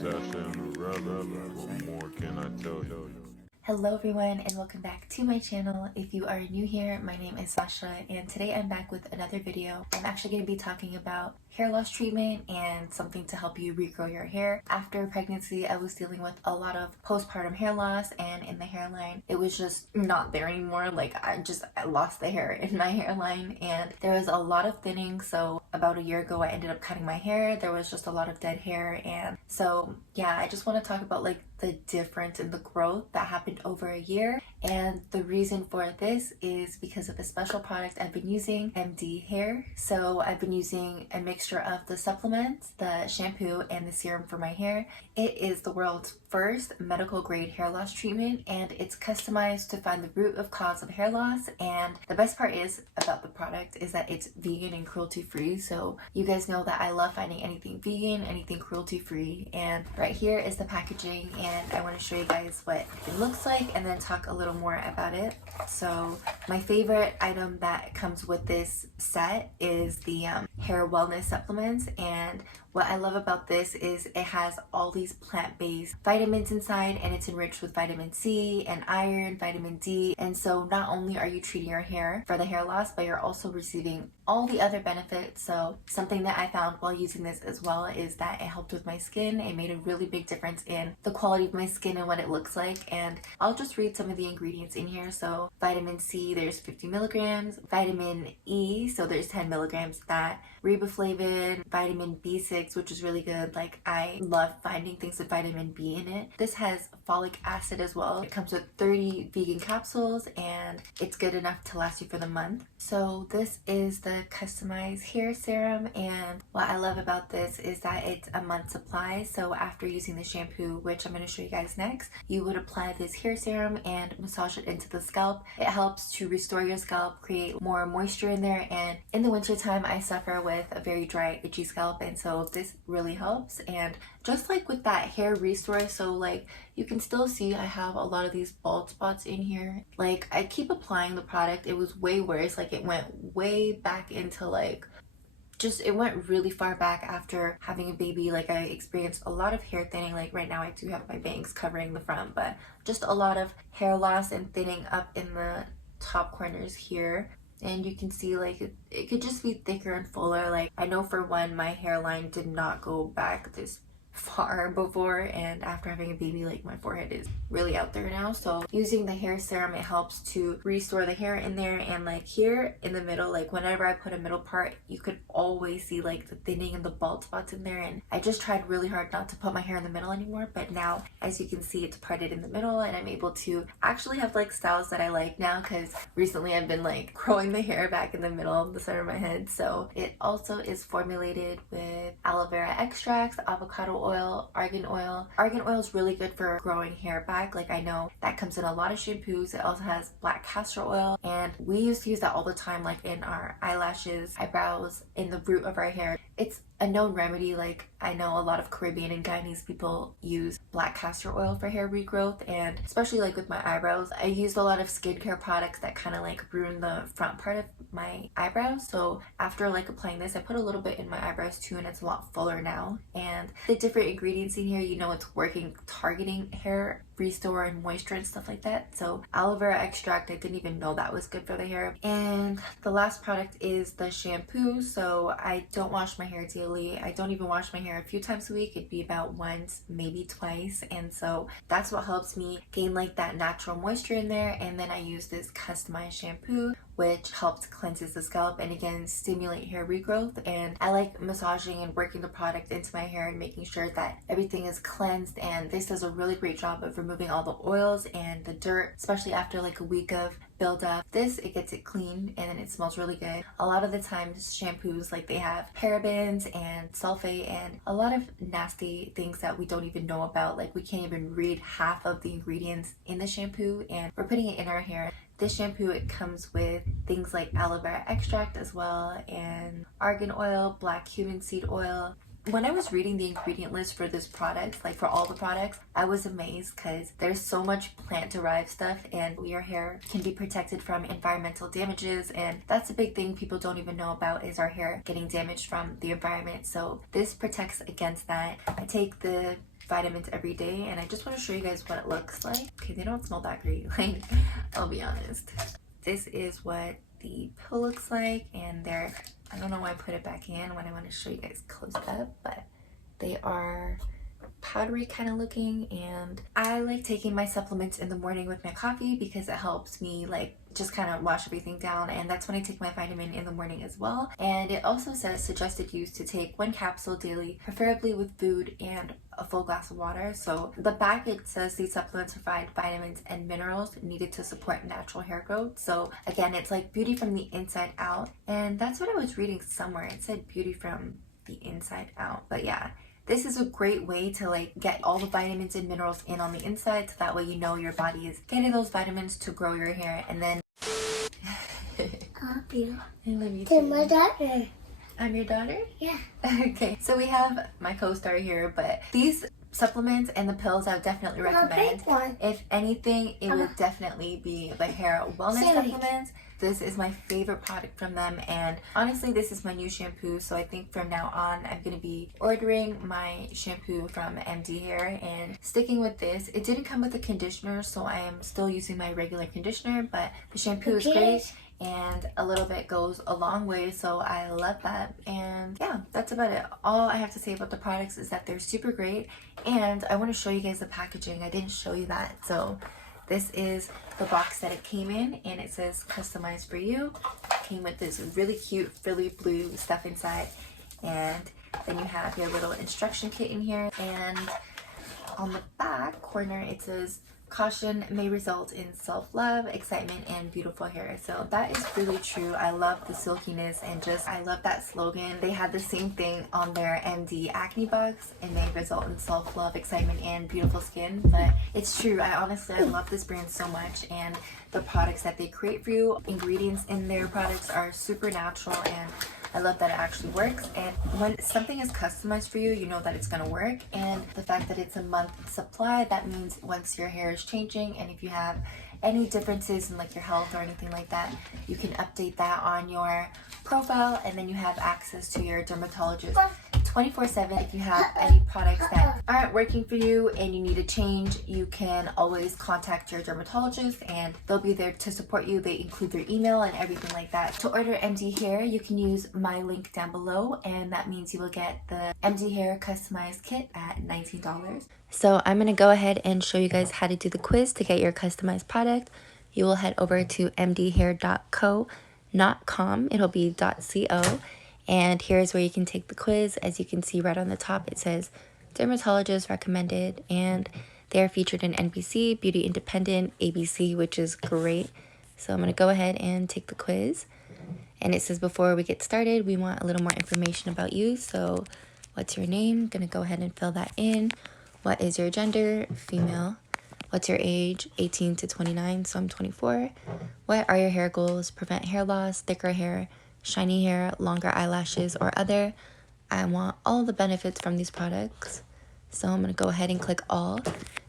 session. What more can I tell you? Hello everyone and welcome back to my channel. If you are new here, my name is Sasha and today I'm back with another video. I'm actually going to be talking about hair loss treatment and something to help you regrow your hair. After pregnancy, I was dealing with a lot of postpartum hair loss, and in the hairline it was just not there anymore. Like I lost the hair in my hairline and there was a lot of thinning. So about a year ago I ended up cutting my hair. There was just a lot of dead hair, and so yeah, I just want to talk about like the difference in the growth that happened over a year. And the reason for this is because of the special product I've been using, MDhair. So I've been using a mixture of the supplements, the shampoo, and the serum for my hair. It is the world's first medical grade hair loss treatment, and it's customized to find the root of cause of hair loss. And the best part is about the product is that it's vegan and cruelty free. So you guys know that I love finding anything vegan, anything cruelty free. And right here is the packaging, and I want to show you guys what it looks like and then talk a little more about it. So my favorite item that comes with this set is the hair wellness supplements, and what I love about this is it has all these plant-based vitamins inside, and it's enriched with vitamin C and iron, vitamin D. And so not only are you treating your hair for the hair loss, but you're also receiving all the other benefits. So something that I found while using this as well is that it helped with my skin. It made a really big difference in the quality of my skin and what it looks like. And I'll just read some of the ingredients in here. So vitamin C, there's 50 milligrams, vitamin E, so there's 10 milligrams of that, riboflavin, vitamin B6, which is really good. Like I love finding things with vitamin B in it. This has folic acid as well. It comes with 30 vegan capsules, and it's good enough to last you for the month. So this is the customized hair serum, and what I love about this is that it's a month supply. So after using the shampoo, which I'm going to show you guys next, you would apply this hair serum and massage it into the scalp. It helps to restore your scalp, create more moisture in there, and in the winter time I suffer with a very dry, itchy scalp, and so this really helps. And just like with that hair restore, so like you can still see I have a lot of these bald spots in here. Like I keep applying the product, it was way worse. Like it went way back into like it went really far back after having a baby. Like I experienced a lot of hair thinning. Like right now I do have my bangs covering the front, but just a lot of hair loss and thinning up in the top corners here. And you can see like it could just be thicker and fuller. Like I know for one, my hairline did not go back this far before, and after having a baby, like my forehead is really out there now. So using the hair serum, it helps to restore the hair in there. And like here in the middle, like whenever I put a middle part, you could always see like the thinning and the bald spots in there. And I just tried really hard not to put my hair in the middle anymore, but now as you can see, it's parted in the middle, and I'm able to actually have like styles that I like now, because recently I've been like growing the hair back in the middle of the center of my head. So it also is formulated with aloe vera extracts, avocado oil, argan oil. Argan oil is really good for growing hair back. Like I know that comes in a lot of shampoos. It also has black castor oil, and we used to use that all the time, like in our eyelashes, eyebrows, in the root of our hair. It's a known remedy. Like I know a lot of Caribbean and Guyanese people use black castor oil for hair regrowth, and especially like with my eyebrows, I used a lot of skincare products that kind of like ruin the front part of my eyebrows. So after like applying this, I put a little bit in my eyebrows too, and it's a lot fuller now. And the different ingredients in here, you know, it's working targeting hair restore and moisture and stuff like that. So aloe vera extract, I didn't even know that was good for the hair. And the last product is the shampoo. So I don't wash my hair daily. I don't even wash my hair a few times a week. It'd be about once, maybe twice. And so that's what helps me gain like that natural moisture in there. And then I use this customized shampoo, which helps cleanses the scalp and again stimulate hair regrowth. And I like massaging and working the product into my hair and making sure that everything is cleansed, and this does a really great job of removing all the oils and the dirt, especially after like a week of build up. It gets it clean, and then it smells really good. A lot of the times shampoos, like they have parabens and sulfate and a lot of nasty things that we don't even know about. Like we can't even read half of the ingredients in the shampoo, and we're putting it in our hair. This shampoo, it comes with things like aloe vera extract as well, and argan oil, black cumin seed oil. When I was reading the ingredient list for this product, like for all the products, I was amazed because there's so much plant-derived stuff, and your hair can be protected from environmental damages, and that's a big thing people don't even know about, is our hair getting damaged from the environment. So this protects against that. I take the vitamins every day, and I just want to show you guys what it looks like. Okay, they don't smell that great, like, I'll be honest. This is what the pill looks like, and they're, I don't know why I put it back in when I want to show you guys close up, but they are powdery kind of looking. And I like taking my supplements in the morning with my coffee because it helps me like just kind of wash everything down, and that's when I take my vitamin in the morning as well. And it also says suggested use to take 1 capsule daily, preferably with food and a full glass of water. So the back, it says these supplements provide vitamins and minerals needed to support natural hair growth. So again, it's like beauty from the inside out, and that's what I was reading somewhere. It said beauty from the inside out. But yeah, this is a great way to like get all the vitamins and minerals in on the inside, so that way you know your body is getting those vitamins to grow your hair. And then Love you. I love you To too. my daughter. I'm your daughter? Yeah. Okay, so we have my co-star here, but these supplements and the pills I would definitely recommend. Big one. If anything, it would definitely be the hair wellness Sorry. supplements. This is my favorite product from them, and honestly this is my new shampoo, so I think from now on I'm going to be ordering my shampoo from MDhair and sticking with this. It didn't come with a conditioner, so I am still using my regular conditioner, but the shampoo is great and a little bit goes a long way, so I love that. And yeah, that's about it. All I have to say about the products is that they're super great, and I want to show you guys the packaging. I didn't show you that. So this is the box that it came in, and it says customized for you. It came with this really cute frilly blue stuff inside, and then you have your little instruction kit in here, and on the back corner it says caution may result in self-love, excitement, and beautiful hair. So that is really true. I love the silkiness, and just I love that slogan. They had the same thing on their MD acne box, and they result in self-love, excitement, and beautiful skin. But it's true. I love this brand so much, and the products that they create for you, ingredients in their products are super natural, and I love that it actually works. And when something is customized for you, you know that it's gonna work. And the fact that it's a month supply, that means once your hair is changing, and if you have any differences in like your health or anything like that, you can update that on your profile, and then you have access to your dermatologist 24/7. If you have any products that aren't working for you and you need a change, you can always contact your dermatologist, and they'll be there to support you. They include their email and everything like that. To order MDhair, you can use my link down below, and that means you will get the MDhair customized kit at $19. So I'm going to go ahead and show you guys how to do the quiz to get your customized product. You will head over to mdhair.co, not com, it'll be .co, and here's where you can take the quiz. As you can see right on the top, it says dermatologist recommended, and they're featured in NBC, Beauty Independent, ABC, which is great. So I'm going to go ahead and take the quiz, and it says before we get started, we want a little more information about you. So what's your name? Going to go ahead and fill that in. What is your gender? Female. What's your age? 18 to 29, so I'm 24. What are your hair goals? Prevent hair loss, thicker hair, shiny hair, longer eyelashes, or other. I want all the benefits from these products, so I'm going to go ahead and click all.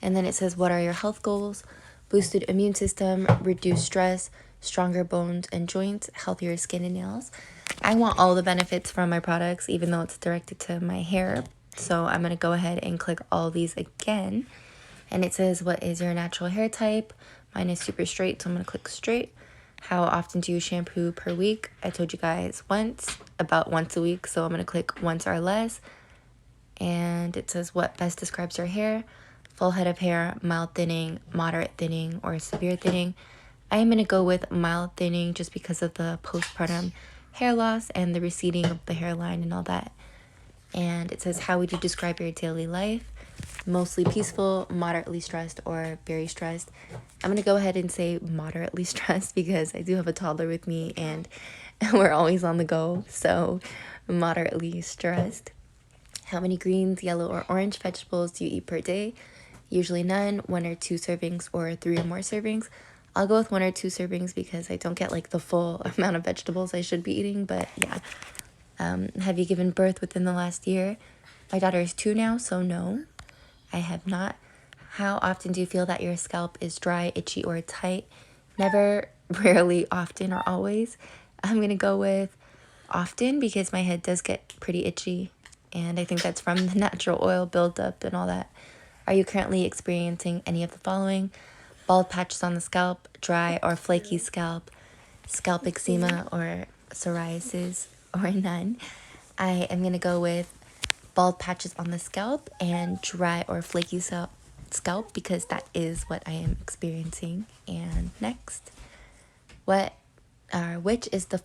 And then it says, what are your health goals? Boosted immune system, reduced stress, stronger bones and joints, healthier skin and nails. I want all the benefits from my products, even though it's directed to my hair. So I'm going to go ahead and click all these again. And it says, what is your natural hair type? Mine is super straight, so I'm going to click straight. How often do you shampoo per week? I told you guys about once a week, so I'm going to click once or less. And it says, what best describes your hair? Full head of hair, mild thinning, moderate thinning, or severe thinning. I am going to go with mild thinning just because of the postpartum hair loss and the receding of the hairline and all that. And it says, how would you describe your daily life? Mostly peaceful, moderately stressed, or very stressed. I'm going to go ahead and say moderately stressed because I do have a toddler with me and we're always on the go. So moderately stressed. How many greens, yellow, or orange vegetables do you eat per day? Usually none, 1 or 2 servings, or 3 or more servings. I'll go with 1 or 2 servings because I don't get like the full amount of vegetables I should be eating, but yeah. Have you given birth within the last year? My daughter is 2 now, so no, I have not. How often do you feel that your scalp is dry, itchy, or tight? Never, rarely, often, or always. I'm going to go with often because my head does get pretty itchy and I think that's from the natural oil buildup and all that. Are you currently experiencing any of the following? Bald patches on the scalp, dry or flaky scalp, scalp eczema or psoriasis, or none? I am going to go with bald patches on the scalp and dry or flaky scalp because that is what I am experiencing. And next, which of the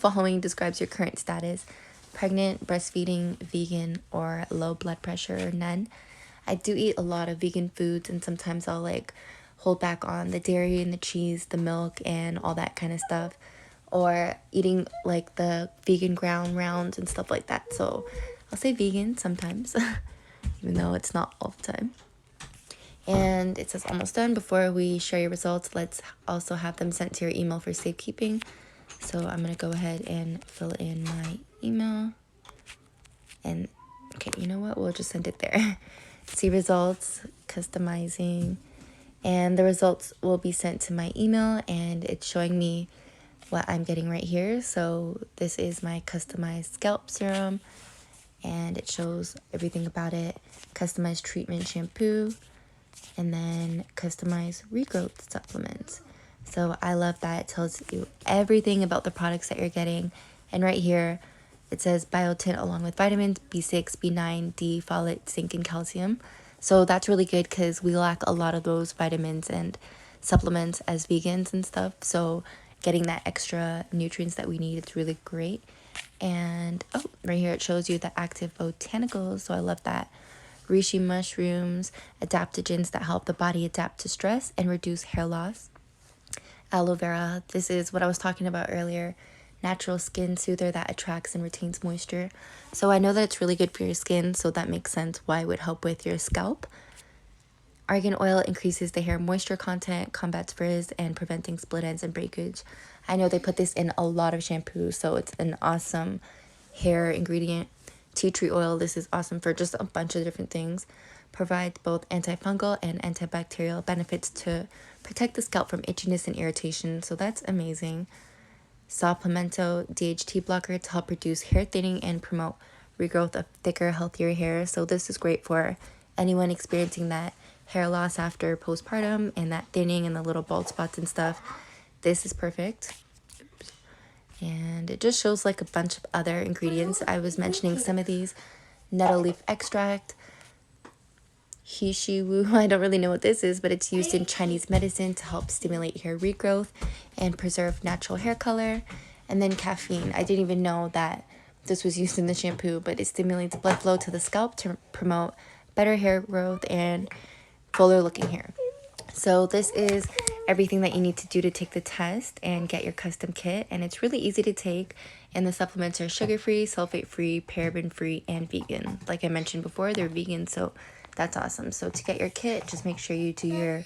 following describes your current status? Pregnant, breastfeeding, vegan, or low blood pressure, or none? I do eat a lot of vegan foods, and sometimes I'll like hold back on the dairy and the cheese, the milk, and all that kind of stuff, or eating like the vegan ground rounds and stuff like that. So I'll say vegan sometimes, even though it's not all the time. And it says almost done. Before we share your results, let's also have them sent to your email for safekeeping. So I'm going to go ahead and fill in my email. And okay, you know what? We'll just send it there. See results, customizing, and the results will be sent to my email, and it's showing me what I'm getting right here. So this is my customized scalp serum, and it shows everything about it. Customized treatment shampoo, and then customized regrowth supplements. So I love that. It tells you everything about the products that you're getting. And right here, it says biotin along with vitamins B6, B9, D, folate, zinc, and calcium. So that's really good because we lack a lot of those vitamins and supplements as vegans and stuff. So getting that extra nutrients that we need is really great. And right here it shows you the active botanicals. So I love that. Reishi mushrooms, adaptogens that help the body adapt to stress and reduce hair loss. Aloe vera, this is what I was talking about earlier. Natural skin soother that attracts and retains moisture. So I know that it's really good for your skin, so that makes sense why it would help with your scalp. Argan oil increases the hair moisture content, combats frizz, and preventing split ends and breakage. I know they put this in a lot of shampoos, so it's an awesome hair ingredient. Tea tree oil, this is awesome for just a bunch of different things. Provides both antifungal and antibacterial benefits to protect the scalp from itchiness and irritation, so that's amazing. Saw Pimento DHT blocker to help reduce hair thinning and promote regrowth of thicker, healthier hair. So this is great for anyone experiencing that hair loss after postpartum and that thinning and the little bald spots and stuff. This is perfect. Oops. And it just shows like a bunch of other ingredients. I was mentioning some of these. Nettle leaf extract, Hishiwu, I don't really know what this is, but it's used in Chinese medicine to help stimulate hair regrowth and preserve natural hair color. And then caffeine. I didn't even know that this was used in the shampoo, but it stimulates blood flow to the scalp to promote better hair growth and fuller looking hair. So this is everything that you need to do to take the test and get your custom kit. And it's really easy to take. And the supplements are sugar-free, sulfate-free, paraben-free, and vegan. Like I mentioned before, they're vegan, so that's awesome. So to get your kit, just make sure you do your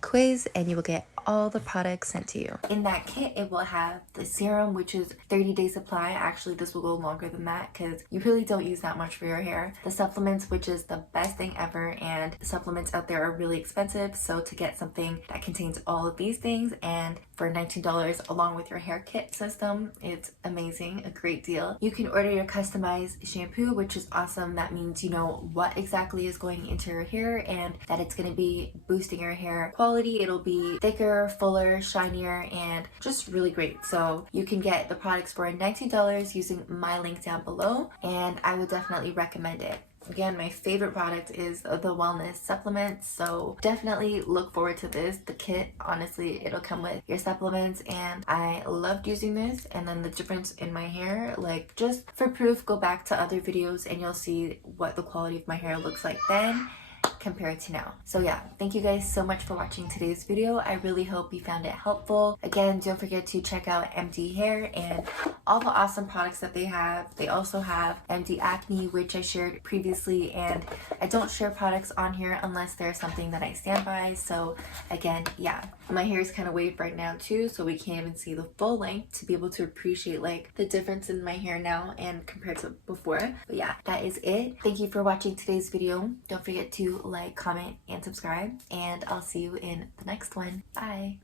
quiz and you will get all the products sent to you. In that kit, it will have the serum, which is 30-day supply. Actually, this will go longer than that because you really don't use that much for your hair. The supplements, which is the best thing ever, and supplements out there are really expensive. So to get something that contains all of these things and for $19 along with your hair kit system, it's amazing, a great deal. You can order your customized shampoo, which is awesome. That means you know what exactly is going into your hair and that it's going to be boosting your hair quality. It'll be thicker, fuller, shinier, and just really great. So you can get the products for $19 using my link down below, and I would definitely recommend it. Again, my favorite product is the wellness supplements, so definitely look forward to this. The kit, honestly, it'll come with your supplements, and I loved using this. And then the difference in my hair, like just for proof, go back to other videos and you'll see what the quality of my hair looks like then compared to now. So yeah, thank you guys so much for watching today's video. I really hope you found it helpful. Again, don't forget to check out MDhair and all the awesome products that they have. They also have MD Acne, which I shared previously, and I don't share products on here unless there's something that I stand by. So again, yeah, my hair is kind of waved right now too, so we can't even see the full length to be able to appreciate like the difference in my hair now and compared to before. But yeah, that is it. Thank you for watching today's video. Don't forget to like, comment, and subscribe, and I'll see you in the next one. Bye.